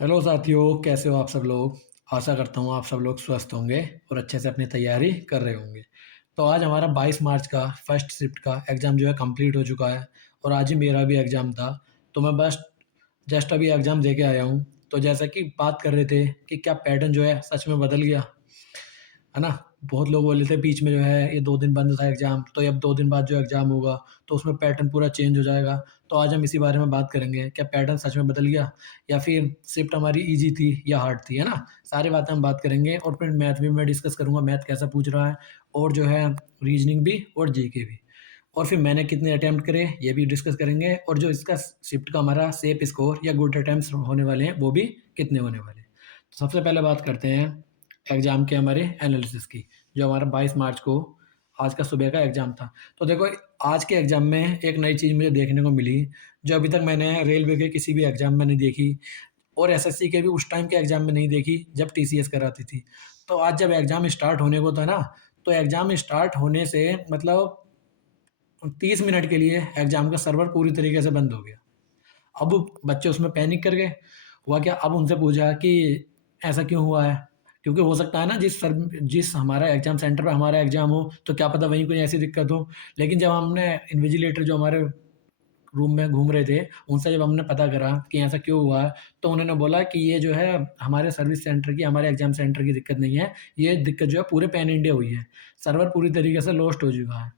Hello साथियों, कैसे हो आप सब लोग। आशा करता हूँ आप सब लोग स्वस्थ होंगे और अच्छे से अपनी तैयारी कर रहे होंगे। तो आज हमारा 22 मार्च का फर्स्ट शिफ्ट का एग्ज़ाम जो है कंप्लीट हो चुका है और आज ही मेरा भी एग्ज़ाम था। तो मैं बस जस्ट अभी एग्ज़ाम दे के आया हूँ। तो जैसा कि बात कर रहे थे कि क्या पैटर्न जो है सच में बदल गया, है ना। बहुत लोग बोले थे बीच में जो है ये 2 दिन बंद था एग्ज़ाम, तो अब 2 दिन बाद जो एग्ज़ाम होगा तो उसमें पैटर्न पूरा चेंज हो जाएगा। तो आज हम इसी बारे में बात करेंगे, क्या पैटर्न सच में बदल गया या फिर शिफ्ट हमारी ईज़ी थी या हार्ड थी, है ना? सारी बातें हम बात करेंगे और फिर मैथ भी मैं डिस्कस करूँगा, मैथ कैसा पूछ रहा है और जो है रीज़निंग भी और जीके भी। और फिर मैंने कितने अटेम्प्ट करे ये भी डिस्कस करेंगे और जो इसका शिफ्ट का हमारा सेफ स्कोर या गुड अटेम्प्ट्स होने वाले हैं वो भी कितने होने वाले हैं। तो सबसे पहले बात करते हैं एग्ज़ाम के हमारे एनालिसिस की, जो हमारा 22 मार्च को आज का सुबह का एग्ज़ाम था। तो देखो, आज के एग्ज़ाम में एक नई चीज़ मुझे देखने को मिली, जो अभी तक मैंने रेलवे के किसी भी एग्ज़ाम में नहीं देखी और एसएससी के भी उस टाइम के एग्ज़ाम में नहीं देखी जब टीसीएस कराती थी। तो आज जब एग्ज़ाम स्टार्ट होने को था ना, तो एग्ज़ाम स्टार्ट होने से मतलब 30 मिनट के लिए एग्ज़ाम का सर्वर पूरी तरीके से बंद हो गया। अब बच्चे उसमें पैनिक कर गए। हुआ क्या, अब उनसे पूछा कि ऐसा क्यों हुआ है? क्योंकि हो सकता है ना जिस हमारा एग्ज़ाम सेंटर पे हमारा एग्ज़ाम हो, तो क्या पता वहीं कोई ऐसी दिक्कत हो। लेकिन जब हमने इन्विजिलेटर जो हमारे रूम में घूम रहे थे, उनसे जब हमने पता करा कि ऐसा क्यों हुआ है, तो उन्होंने बोला कि ये जो है हमारे सर्विस सेंटर की, हमारे एग्ज़ाम सेंटर की दिक्कत नहीं है, ये दिक्कत जो है पूरे पैन इंडिया हुई है। सर्वर पूरी तरीके से लॉस्ट हो चुका है।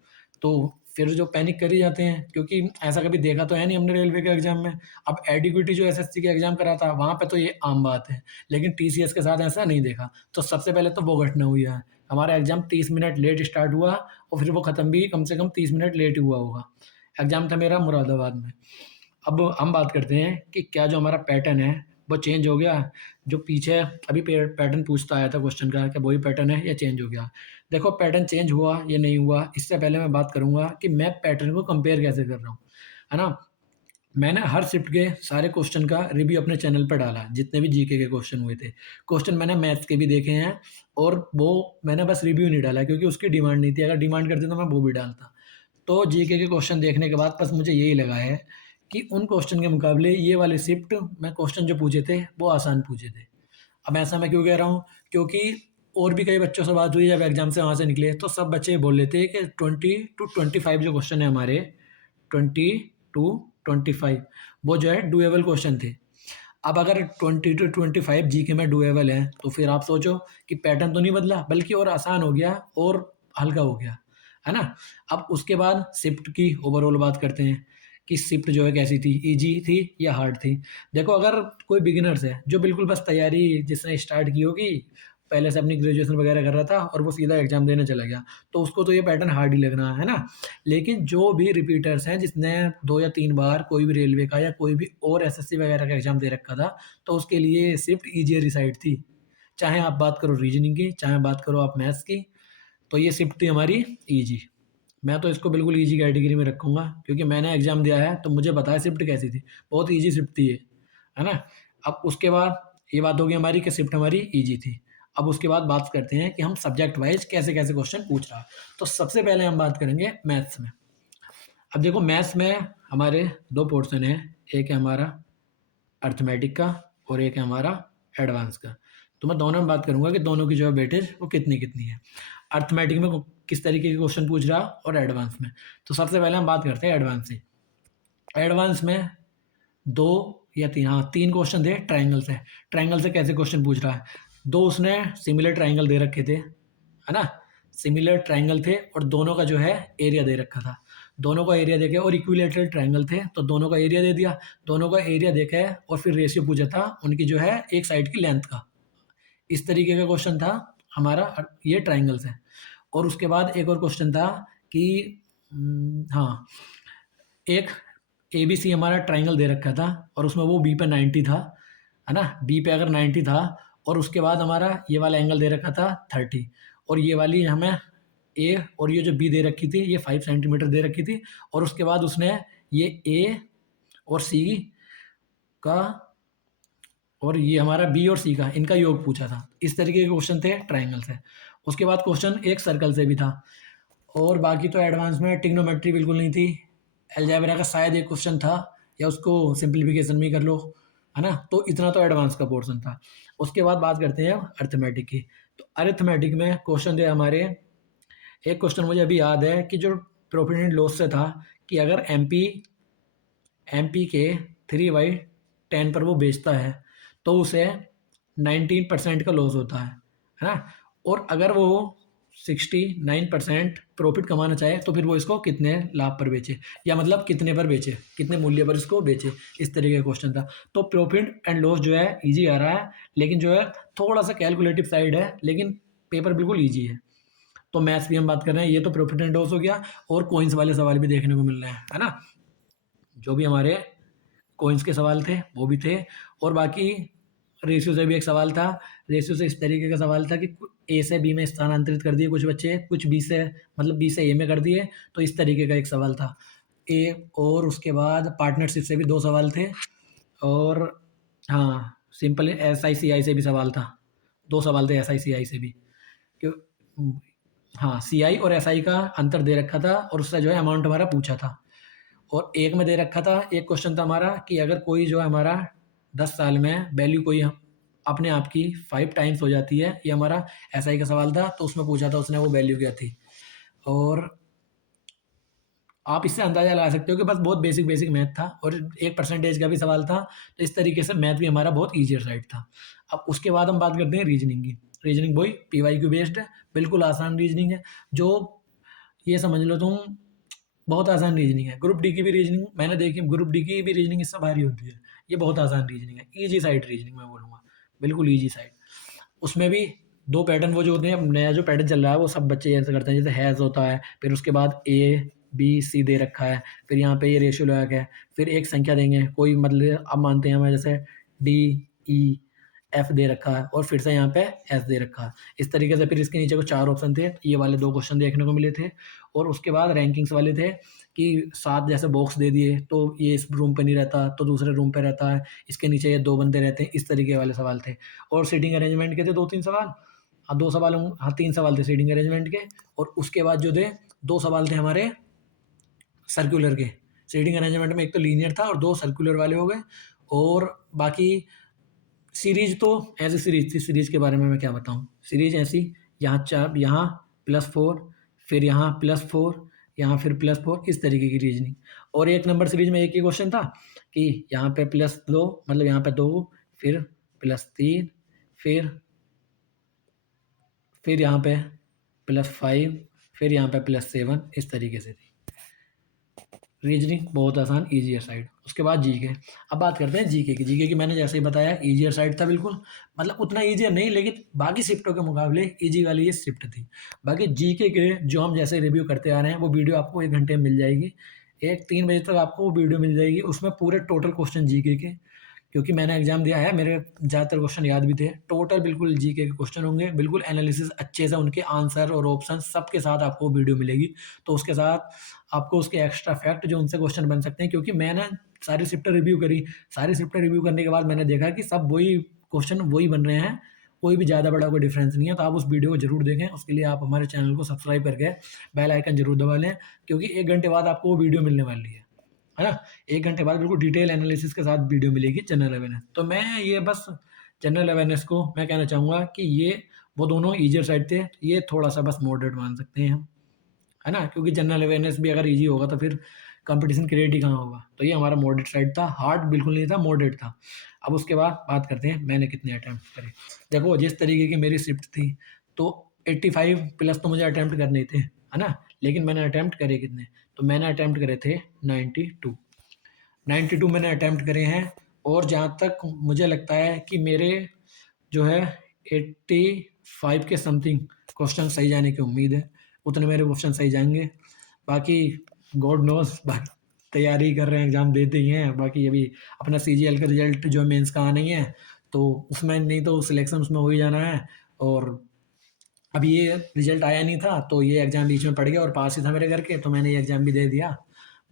तो फिर जो पैनिक कर ही जाते हैं, क्योंकि ऐसा कभी देखा तो है नहीं हमने रेलवे के एग्ज़ाम में। अब एडीक्यूटी जो एसएससी के एग्ज़ाम करा था, वहाँ पे तो ये आम बात है, लेकिन टीसीएस के साथ ऐसा नहीं देखा। तो सबसे पहले तो वो घटना हुई है। हमारा एग्ज़ाम 30 मिनट लेट स्टार्ट हुआ और फिर वो ख़त्म भी कम से कम 30 मिनट लेट हुआ होगा। एग्ज़ाम था मेरा मुरादाबाद में। अब हम बात करते हैं कि क्या जो हमारा पैटर्न है वो चेंज हो गया? जो पीछे अभी पैटर्न पूछता आया था क्वेश्चन का, क्या वही पैटर्न है या चेंज हो गया? देखो, पैटर्न चेंज हुआ या नहीं हुआ, इससे पहले मैं बात करूँगा कि मैं पैटर्न को कंपेयर कैसे कर रहा हूँ, है ना? मैंने हर शिफ्ट के सारे क्वेश्चन का रिव्यू अपने चैनल पर डाला, जितने भी जीके के क्वेश्चन हुए थे। क्वेश्चन मैंने मैथ्स के भी देखे हैं और वो मैंने बस रिव्यू नहीं डाला क्योंकि उसकी डिमांड नहीं थी। अगर डिमांड करती तो मैं वो भी डालता। तो जीके के क्वेश्चन देखने के बाद बस मुझे यही लगा है कि उन क्वेश्चन के मुकाबले ये वाले शिफ्ट में क्वेश्चन जो पूछे थे वो आसान पूछे थे। अब ऐसा मैं क्यों कह रहा हूँ? क्योंकि और भी कई बच्चों से बात हुई जब एग्जाम से वहाँ से निकले, तो सब बच्चे बोल रहे थे कि 20 to 25 जो क्वेश्चन है हमारे, 20 to 25 वो जो है डुएबल क्वेश्चन थे। अब अगर 20 to 25 जीके में डुएबल है, तो फिर आप सोचो कि पैटर्न तो नहीं बदला, बल्कि और आसान हो गया और हल्का हो गया, है ना? अब उसके बाद शिफ्ट की ओवरऑल बात करते हैं कि शिफ्ट जो है कैसी थी, ईज़ी थी या हार्ड थी? देखो, अगर कोई बिगिनर्स है जो बिल्कुल बस तैयारी जिसने स्टार्ट की होगी, पहले से अपनी ग्रेजुएशन वगैरह कर रहा था और वो सीधा एग्ज़ाम देने चला गया, तो उसको तो ये पैटर्न हार्ड ही लग रहा है ना? लेकिन जो भी रिपीटर्स हैं जिसने 2 या 3 बार कोई भी रेलवे का या कोई भी और एसएससी वगैरह का एग्ज़ाम दे रखा था, तो उसके लिए शिफ्ट ईज़ियर साइड थी। चाहे आप बात करो रीज़निंग की, चाहे बात करो आप मैथ्स की, तो ये शिफ्ट थी हमारी ईज़ी। मैं तो इसको बिल्कुल ईज़ी कैटेगरी में रखूँगा क्योंकि मैंने एग्ज़ाम दिया है, तो मुझे पता है शिफ्ट कैसी थी। बहुत ईज़ी शिफ्ट थी ये, है ना? अब उसके बाद ये बात होगी हमारी कि शिफ्ट हमारी ईज़ी थी। अब उसके बाद बात करते हैं कि हम सब्जेक्ट वाइज़ कैसे-कैसे क्वेश्चन पूछ रहा है। तो सबसे पहले हम बात करेंगे मैथ्स में। अब देखो, मैथ्स में हमारे 2 पोर्शन हैं, एक है हमारा अरिथमेटिक का और एक है हमारा एडवांस का। तो मैं दोनों में बात करूँगा कि दोनों की जो है वेटेज वो कितनी-कितनी है। अरिथमेटिक में किस तरीके के क्वेश्चन पूछ रहा और एडवांस में। तो सबसे पहले हम बात करते हैं एडवांस से। एडवांस में 2 या 3, हाँ, 3 क्वेश्चन थे ट्रायंगल से। ट्रायंगल से कैसे क्वेश्चन पूछ रहा है? 2 उसने सिमिलर ट्रायंगल दे रखे थे, है ना? सिमिलर ट्रायंगल थे और दोनों का जो है एरिया दे रखा था। दोनों का एरिया देके और इक्विलैटरल ट्रायंगल थे, तो दोनों का एरिया दे दिया। दोनों का एरिया देके और फिर रेशियो पूछा था उनकी जो है एक साइड की लेंथ का। इस तरीके का क्वेश्चन था हमारा ये ट्रायंगल से। और उसके बाद एक और क्वेश्चन था कि हाँ, एक एबीसी हमारा ट्रायंगल दे रखा था और उसमें वो बी पे 90 था, है ना? बी पे अगर 90 था और उसके बाद हमारा ये वाला एंगल दे रखा था 30 और ये वाली हमें ए और ये जो बी दे रखी थी ये 5 सेंटीमीटर दे रखी थी और उसके बाद उसने ये ए और सी का और ये हमारा बी और सी का इनका योग पूछा था। इस तरीके के क्वेश्चन थे ट्रायंगल से। उसके बाद क्वेश्चन एक सर्कल से भी था और बाकी तो एडवांस में ट्रिग्नोमेट्री बिल्कुल नहीं थी। अलजेब्रा का शायद एक क्वेश्चन था या उसको सिंप्लीफिकेशन भी कर लो, है ना? तो इतना तो एडवांस का पोर्शन था। उसके बाद बात करते हैं अब अरिथमेटिक की। तो अरिथमेटिक में क्वेश्चन थे हमारे, एक क्वेश्चन मुझे अभी याद है कि जो प्रॉफिट एंड लॉस से था कि अगर एमपी के 3/10 पर वो बेचता है तो उसे 19% का लॉस होता है ना? और अगर वो 69% प्रॉफिट कमाना चाहे तो फिर वो इसको कितने लाभ पर बेचे, या मतलब कितने पर बेचे, कितने मूल्य पर इसको बेचे, इस तरीके का क्वेश्चन था। तो प्रॉफिट एंड लॉस जो है ईजी आ रहा है, लेकिन जो है थोड़ा सा कैलकुलेटिव साइड है, लेकिन पेपर बिल्कुल ईजी है। तो मैथ्स भी हम बात कर रहे हैं, ये तो प्रॉफिट एंड लॉस हो गया, और कॉइन्स वाले सवाल भी देखने को मिल रहे हैं, है ना? जो भी हमारे कॉइन्स के सवाल थे वो भी थे, और बाकी रेशियो से भी एक सवाल था। रेशियो से इस तरीके का सवाल था कि ए से बी में स्थानांतरित कर दिए कुछ बच्चे, कुछ बी से, मतलब बी से ए में कर दिए, तो इस तरीके का एक सवाल था ए। और उसके बाद पार्टनरशिप से भी दो सवाल थे, और हाँ, सिंपल एस आई सी आई से भी सवाल था, दो सवाल थे एस आई सी आई से भी। क्यों? हाँ, सी आई और एस आई का अंतर दे रखा था, और उससे जो है अमाउंट हमारा पूछा था। और एक में दे रखा था, एक क्वेश्चन था हमारा कि अगर कोई जो है हमारा 10 साल में वैल्यू कोई अपने आप की 5 टाइम्स हो जाती है, ये हमारा एसआई का सवाल था, तो उसमें पूछा था उसने वो वैल्यू क्या थी। और आप इससे अंदाजा लगा सकते हो कि बस बहुत बेसिक बेसिक मैथ था, और एक परसेंटेज का भी सवाल था। तो इस तरीके से मैथ भी हमारा बहुत ईजियर साइड था। अब उसके बाद हम बात करते हैं रीजनिंग की। रीजनिंग वही पी वाई क्यू बेस्ड है, बिल्कुल आसान रीजनिंग है, जो ये समझ लो तुम, बहुत आसान रीजनिंग है। ग्रुप डी की भी रीजनिंग मैंने देखी, ग्रुप डी की भी रीजनिंग इससे भारी होती है। ये बहुत आसान रीजनिंग है, ईजी साइड रीजनिंग मैं बोलूँगा, बिल्कुल ईजी साइड। उसमें भी दो पैटर्न वो जो होते हैं, अब नया जो पैटर्न चल रहा है वो सब बच्चे ऐसे करते हैं, जैसे हैज़ होता है, फिर उसके बाद ए बी सी दे रखा है, फिर यहाँ पे ये रेशियो लगा के, फिर एक संख्या देंगे कोई, मतलब अब मानते हैं हमें जैसे डी ई एफ दे रखा है, और फिर से यहाँ पे एस दे रखा है। इस तरीके से फिर इसके नीचे को 4 ऑप्शन थे, ये वाले 2 क्वेश्चन देखने को मिले थे। और उसके बाद रैंकिंग्स वाले थे कि 7 जैसे बॉक्स दे दिए, तो ये इस रूम पे नहीं रहता तो दूसरे रूम पे रहता है, इसके नीचे ये 2 बंदे रहते हैं, इस तरीके वाले सवाल थे। और सीटिंग अरेंजमेंट के थे 2-3 सवाल। हाँ, 2 सवाल हाँ, 3 सवाल थे सीटिंग अरेंजमेंट के। और उसके बाद जो थे 2 सवाल थे हमारे सर्कुलर के। सीटिंग अरेंजमेंट में एक तो लीनियर था और 2 सर्कुलर वाले हो गए। और बाकी सीरीज तो एज ए सीरीज थी, सीरीज के बारे में मैं क्या बताऊँ। सीरीज ऐसी, यहाँ 4, यहाँ +4, फिर यहाँ +4, यहाँ फिर +4, इस तरीके की रीजनिंग। और एक नंबर सीरीज में एक ही क्वेश्चन था कि यहाँ पे +2, मतलब यहाँ पे 2, फिर +3, फिर यहाँ पे +5, फिर यहाँ पे +7, इस तरीके से थी रीजनिंग। बहुत आसान, ईजियर साइड। उसके बाद जीके। अब बात करते हैं जीके की। जीके की मैंने जैसे ही बताया ईजियर साइड था बिल्कुल, मतलब उतना ईजियर नहीं, लेकिन बाकी शिफ्टों के मुकाबले ईजी वाली ये शिफ्ट थी। बाकी जीके के जो हम जैसे रिव्यू करते आ रहे हैं, वो वीडियो आपको 1 घंटे में मिल जाएगी। 3 बजे तक आपको वो वीडियो मिल जाएगी, उसमें पूरे टोटल क्वेश्चन जीके के, क्योंकि मैंने एग्जाम दिया है, मेरे ज़्यादातर क्वेश्चन याद भी थे। टोटल बिल्कुल जीके के क्वेश्चन होंगे, बिल्कुल एनालिसिस अच्छे से, उनके आंसर और ऑप्शन सबके साथ आपको वीडियो मिलेगी। तो उसके साथ आपको उसके एक्स्ट्रा फैक्ट जो उनसे क्वेश्चन बन सकते हैं, क्योंकि मैंने सारी शिफ्टें रिव्यू करी। सारी शिफ्टें रिव्यू करने के बाद मैंने देखा कि सब वही क्वेश्चन वही बन रहे हैं, कोई भी ज़्यादा बड़ा कोई डिफरेंस नहीं है। तो आप उस वीडियो को जरूर देखें, उसके लिए आप हमारे चैनल को सब्सक्राइब करके बेल आइकन जरूर दबा लें, क्योंकि 1 घंटे बाद आपको वो वीडियो मिलने वाली है ना? 1 घंटे बाद बिल्कुल डिटेल एनालिसिस के साथ वीडियो मिलेगी जनरल अवेयरनेस। तो मैं ये बस जनरल अवेयरनेस को मैं कहना चाहूँगा कि ये वो दोनों ईजियर साइड थे, ये थोड़ा-सा बस मॉडरेट मान सकते हैं हम, है ना? क्योंकि जनरल अवेयरनेस भी अगर ईजी होगा तो फिर कंपटीशन क्रिएट ही कहाँ होगा। तो ये हमारा मॉडरेट साइड था, हार्ड बिल्कुल नहीं था, मॉडरेट था। अब उसके बाद बात करते हैं मैंने कितने अटेम्प्ट करे। देखो जिस तरीके की मेरी शिफ्ट थी, तो 85 प्लस तो मुझे अटेम्प्ट करने थे, है ना? लेकिन मैंने अटेम्प्ट करे कितने? तो मैंने अटेम्प्ट करे थे 92। 92 मैंने अटेम्प्ट करे हैं। और जहाँ तक मुझे लगता है कि मेरे जो है 85 के समथिंग क्वेश्चन सही जाने की उम्मीद है, उतने मेरे क्वेश्चन सही जाएंगे। बाकी गॉड नोस, बाकी तैयारी कर रहे हैं, एग्ज़ाम देते ही हैं। बाकी अभी अपना सीजीएल का रिजल्ट जो मेंस का आना ही है, तो उसमें नहीं तो सिलेक्शन उसमें हो ही जाना है। और अब ये रिजल्ट आया नहीं था, तो ये एग्ज़ाम बीच में पड़ गया और पास ही था मेरे घर के, तो मैंने ये एग्ज़ाम भी दे दिया।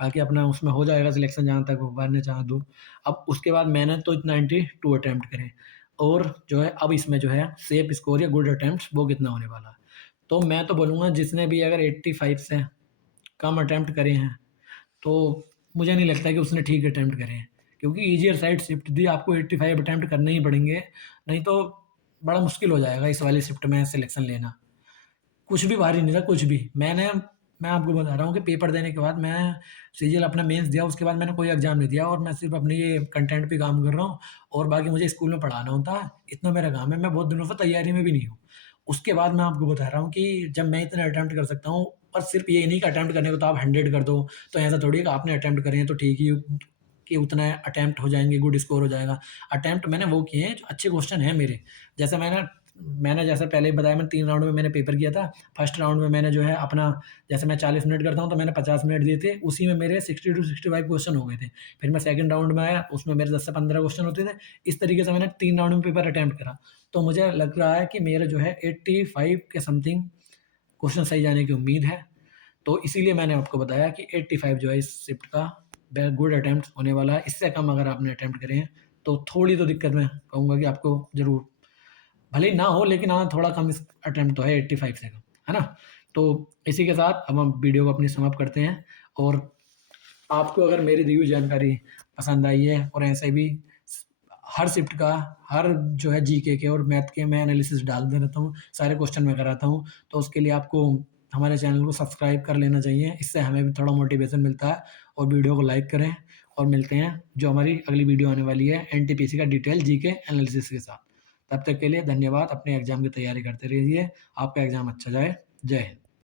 बाकी अपना उसमें हो जाएगा सिलेक्शन, जहाँ तक भगवान ने चाहा तो। अब उसके बाद मैंने तो 92 अटेम्प्ट करे, और जो है अब इसमें जो है सेफ स्कोर या गुड अटेम्प्ट्स वो कितना होने वाला है। तो मैं तो बोलूँगा जिसने भी अगर 85 से कम अटेम्प्ट करे हैं, तो मुझे नहीं लगता कि उसने ठीक अटेम्प्ट करे हैं, क्योंकि ईज़ियर साइड शिफ्ट दी, आपको 85 अटेम्प्ट करने ही पड़ेंगे, नहीं तो बड़ा मुश्किल हो जाएगा इस वाली शिफ्ट में सिलेक्शन लेना। कुछ भी भारी नहीं था, कुछ भी। मैं आपको बता रहा हूँ कि पेपर देने के बाद मैं सीजीएल अपना मेंस दिया, उसके बाद मैंने कोई एग्ज़ाम नहीं दिया और मैं सिर्फ़ अपने ये कंटेंट पे काम कर रहा हूँ और बाकी मुझे स्कूल में पढ़ाना होता है, इतना मेरा काम है। मैं बहुत दिनों से तैयारी में भी नहीं हूँ। उसके बाद मैं आपको बता रहा हूँ कि जब मैं इतने अटेम्प्ट कर सकता हूँ और सिर्फ़ ये नहीं कि अटेम्प्ट करने को तो आप 100 कर दो, तो ऐसा थोड़ी है कि आपने अटेम्प्ट करे हैं तो ठीक ही कि उतना अटेम्प्ट हो जाएँगे, गुड स्कोर हो जाएगा। अटेम्प्ट मैंने वो किए हैं जो अच्छे क्वेश्चन हैं मेरे। जैसे मैंने जैसे पहले ही बताया, मैंने 3 राउंड में मैंने पेपर किया था। फर्स्ट राउंड में मैंने जो है अपना, जैसे मैं 40 मिनट करता हूँ तो मैंने 50 मिनट दिए थे, उसी में मेरे 60 टू 65 क्वेश्चन हो गए थे। फिर मैं सेकंड राउंड में आया, उसमें मेरे 10 से 15 क्वेश्चन होते थे। इस तरीके से मैंने 3 राउंड में पेपर अटेम्प्ट करा। तो मुझे लग रहा है कि मेरा जो है 85 के समथिंग क्वेश्चन सही जाने की उम्मीद है। तो इसीलिए मैंने आपको बताया कि 85 जो है इस शिफ्ट का गुड अटेम्प्ट होने वाला है। इससे कम अगर आपने अटेम्प्ट करे हैं तो थोड़ी तो दिक्कत मैं कहूँगा कि आपको ज़रूर, भले ही ना हो, लेकिन हाँ, थोड़ा कम इस अटेम्प्ट तो है 85 से कम, है ना? तो इसी के साथ अब हम वीडियो को अपनी समाप्त करते हैं और आपको अगर मेरी दी हुई जानकारी पसंद आई है और ऐसे भी हर शिफ्ट का, हर जो है जीके के और मैथ के मैं एनालिसिस डालते रहता हूँ, सारे क्वेश्चन मैं कराता हूँ, तो उसके लिए आपको हमारे चैनल को सब्सक्राइब कर लेना चाहिए। इससे हमें भी थोड़ा मोटिवेशन मिलता है और वीडियो को लाइक करें और मिलते हैं जो हमारी अगली वीडियो आने वाली है एनटीपीसी का डिटेल जीके एनालिसिस के साथ। तब तक के लिए धन्यवाद। अपने एग्ज़ाम की तैयारी करते रहिए। आपका एग्ज़ाम अच्छा जाए। जय हिंद।